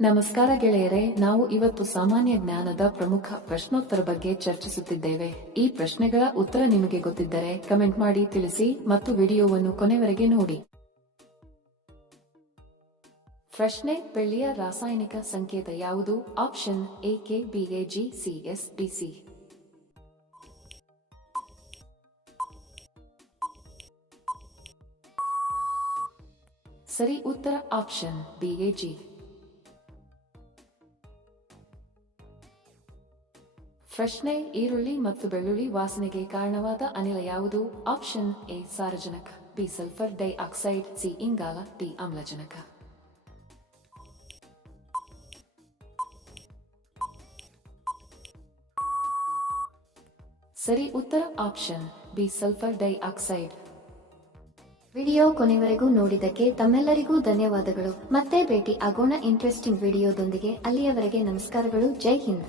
ನಮಸ್ಕಾರ ಗೆಳೆಯರೆ, ನಾವು ಇವತ್ತು ಸಾಮಾನ್ಯ ಜ್ಞಾನದ ಪ್ರಮುಖ ಪ್ರಶ್ನೋತ್ತರ ಬಗ್ಗೆ ಚರ್ಚಿಸುತ್ತಿದ್ದೇವೆ. ಈ ಪ್ರಶ್ನೆಗಳ ಉತ್ತರ ನಿಮಗೆ ಗೊತ್ತಿದ್ದರೆ ಕಮೆಂಟ್ ಮಾಡಿ ತಿಳಿಸಿ ಮತ್ತು ವಿಡಿಯೋವನ್ನು ಕೊನೆವರೆಗೆ ನೋಡಿ. ಪ್ರಶ್ನೆ: ಬೆಳ್ಳಿಯ ರಾಸಾಯನಿಕ ಸಂಕೇತ ಯಾವುದು? Option A KBAgCsBc. ಸರಿ ಉತ್ತರ ಆಪ್ಷನ್ Bag. ಪ್ರಶ್ನೆ: ಈರುಳ್ಳಿ ಮತ್ತು ಬೆಳ್ಳುಳ್ಳಿ ವಾಸನೆಗೆ ಕಾರಣವಾದ ಅನಿಲ ಯಾವುದು? ಆಪ್ಷನ್ ಎ ಸಾರಜನಕ, ಬಿ ಸಲ್ಫರ್ ಡೈಆಕ್ಸೈಡ್, ಸಿ ಇಂಗಾಲ, ಡಿ ಆಮ್ಲಜನಕ. ಸರಿ ಉತ್ತರ option B sulphur dioxide. Video ಕೊನೆವರೆಗೂ ನೋಡಿದ್ದಕ್ಕೆ ತಮ್ಮೆಲ್ಲರಿಗೂ ಧನ್ಯವಾದಗಳು. ಮತ್ತೆ ಭೇಟಿ ಆಗೋಣ ಇಂಟ್ರೆಸ್ಟಿಂಗ್ ವಿಡಿಯೋದೊಂದಿಗೆ. ಅಲ್ಲಿಯವರೆಗೆ ನಮಸ್ಕಾರಗಳು. ಜೈ ಹಿಂದ್.